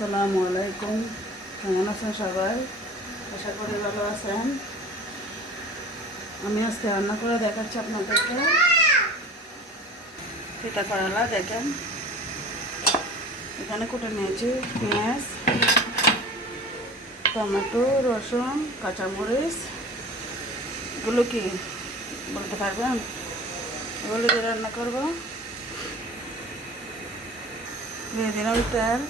আসসালামু আলাইকুম। কেমন আছেন সবাই? আশা করি ভালো আছেন। আমি আজকে রান্না করে দেখাচ্ছি আপনাদেরকে তিতা করলা। দেখেন, এখানে কুটে নিয়েছি পেঁয়াজ, টমেটো, রসুন, কাঁচামরিচ। এগুলো কি বলতে পারবেন? এগুলো দিয়ে রান্না করবো। দিয়ে দিলাম তেল,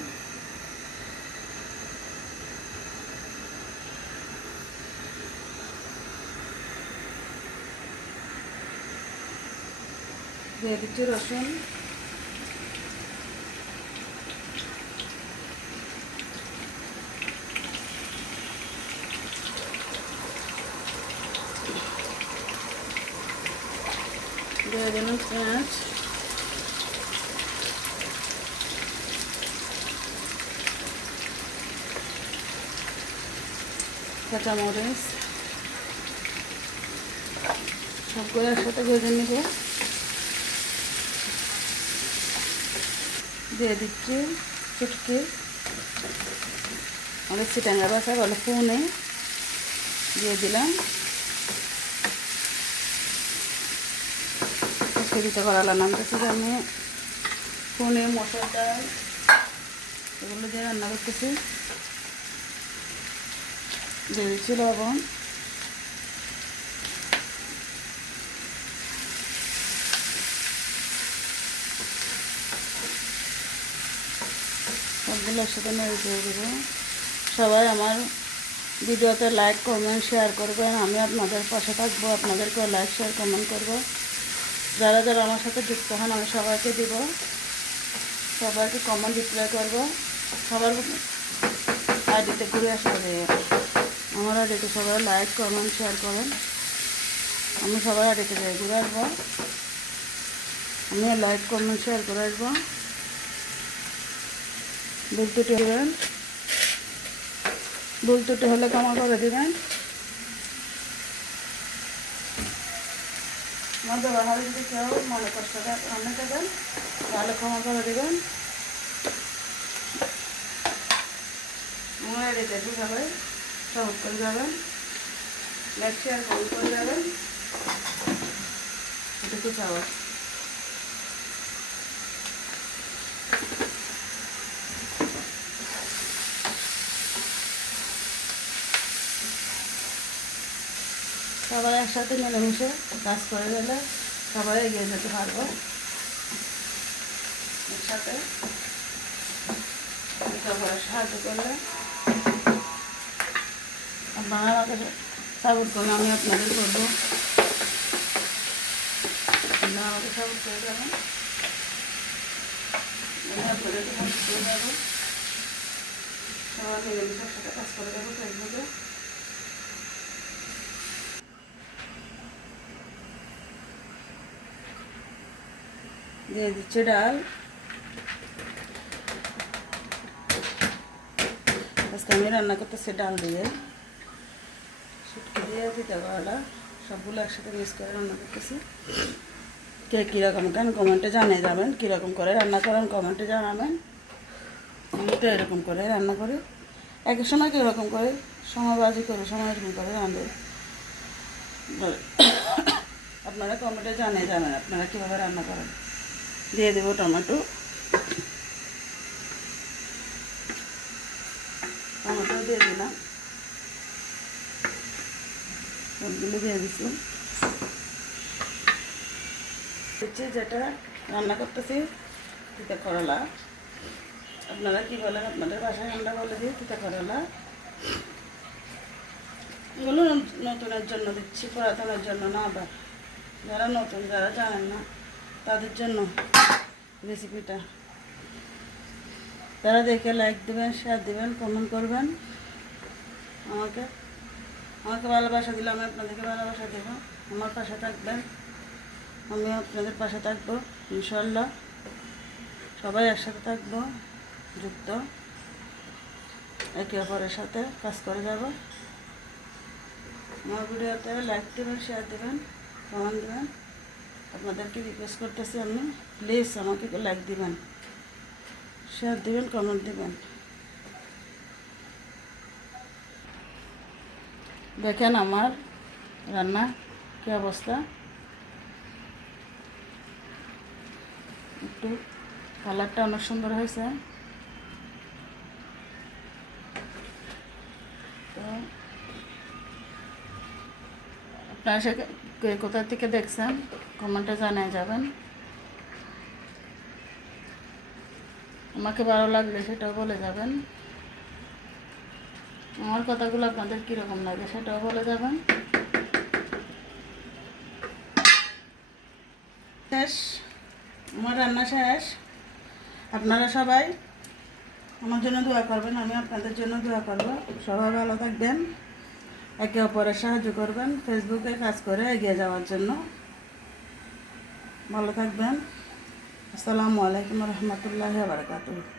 দিয়ে দিচ্ছি রসুন, দিয়ে দিলাম পেঁয়াজ, কাঁচামরিচ, সবগুলো একসাথে ভেজে নিব। দিয়ে দিচ্ছি চুটকি, অনেক চিটাঙ্গা বাসা বলে ফোনে দিয়ে দিলাম। দিতে করালাম নামতেছি যে আমি ফোনে মশার ডাল এগুলো দিয়ে রান্না করতেছি। দিয়ে দিচ্ছি লবণ, সবগুলো একসাথে নেড়ে দিয়ে দেবো। সবাই আমার ভিডিওতে লাইক কমেন্ট শেয়ার করবেন। আমি আপনাদের পাশে থাকবো, আপনাদেরকেও লাইক শেয়ার কমেন্ট করবো। যারা যারা আমার সাথে যুক্ত হন আমি সবাইকে দিব, সবাইকে কমেন্ট রিপ্লাই করবো। সবার আইডিতে ঘুরে আসবে, আমার আইডিতে সবাই লাইক কমেন্ট শেয়ার করেন। আমি সবার আইডিতে যাই ঘুরে আসবো, আমি লাইক কমেন্ট শেয়ার করে আসবো। ভুল ত্রুটি দেবেন, ভুল ত্রুটি হলে ক্ষমা করে দেবেন। আমার ব্যবহারে যদি কেউ মনে কষ্ট রান্না দেবেন তাহলে ক্ষমা করে দেবেন। আমার আইডিতে সবাই সহজ করে যাবেন, লাইক শেয়ার কমেন্ট করে যাবেন, এটুকু চাওয়া। সবাই একসাথে মিলেমিশে কাজ করে গেলে সবাই এগিয়ে যেতে পারবো। একসাথে সবাই সাহায্য করলে আপনারা আমাকে সাপোর্ট করলে আমি আপনাদের করবো, আপনারা আমাকে সাপোর্ট করে যাবেন, আমি আপনাদেরকে সাপোর্ট করে যাবো। সবাই মিলেমিশে একসাথে কাজ করে যাবো ফেসবুকে। দিয়ে দিচ্ছি ডাল। আজকে আমি রান্না করতেছি ডাল দিয়ে, শুটকি দিয়ে তিতা করলা সবগুলো একসাথে মিক্স করে রান্না করতেছি। কে কীরকম কেন কমেন্টে জানিয়ে যাবেন, কীরকম করে রান্না করেন কমেন্টে জানাবেন। আমি তো এরকম করে রান্না করি, একই সময় কীরকম করে সময়বাজি করে সময় এরকম করে রান্না। আপনারা কমেন্টে জানিয়ে যাবেন আপনারা কীভাবে রান্না করেন। দিয়ে দেবো টমেটো, টমেটো দিয়ে দিলাম, সবগুলো দিয়ে দিচ্ছি। যেটা রান্না করতেছি তিতা করলা, আপনারা কি বলেন আপনাদের বাসায় আমরা বলে দিই তিতা করলা। এগুলো নতুনের জন্য দিচ্ছি, পুরাতনের জন্য না। আবার যারা নতুন যারা জানেন না তাদের জন্য রেসিপিটা। তারা দেখে লাইক দেবেন, শেয়ার দেবেন, কমেন্ট করবেন। আমাকে আমাকে ভালোবাসা দিলে আমি আপনাদেরকে ভালোবাসা দেবো। আমার পাশে থাকবেন, আমি আপনাদের পাশে থাকবো ইনশাল্লাহ। সবাই একসাথে থাকবো, যুক্ত, একে অপরের সাথে কাজ করে যাব। আমার ভিডিওতে লাইক দেবেন, শেয়ার দেবেন, কমেন্ট দেবেন। আপনাদেরকে রিকোয়েস্ট করতেছি আমি, প্লিজ আমাকে লাইক দিবেন, শেয়ার দিবেন, কমেন্ট দিবেন। দেখেন আমার রান্না কী অবস্থা। একটু কালারটা অনেক সুন্দর হয়েছে। তো আপনারা সে কোথা থেকে দেখছেন কমেন্টে জানিয়ে যাবেন। আমাকে ভালো লাগলে সেটাও বলে যাবেন। আমার কথাগুলো আপনাদের কীরকম লাগে সেটাও বলে যাবেন। শেষ, আমার রান্না শেষ। আপনারা সবাই আমার জন্য দোয়া করবেন, আমি আপনাদের জন্য দোয়া করব। সবাই ভালো থাকবেন, একে অপরের সাহায্য করবেন ফেসবুকে কাজ করে এগিয়ে যাওয়ার জন্য। ভালো থাকবেন। আসসালামু আলাইকুম রহমতুল্লাহি ওয়া বারাকাতুহু।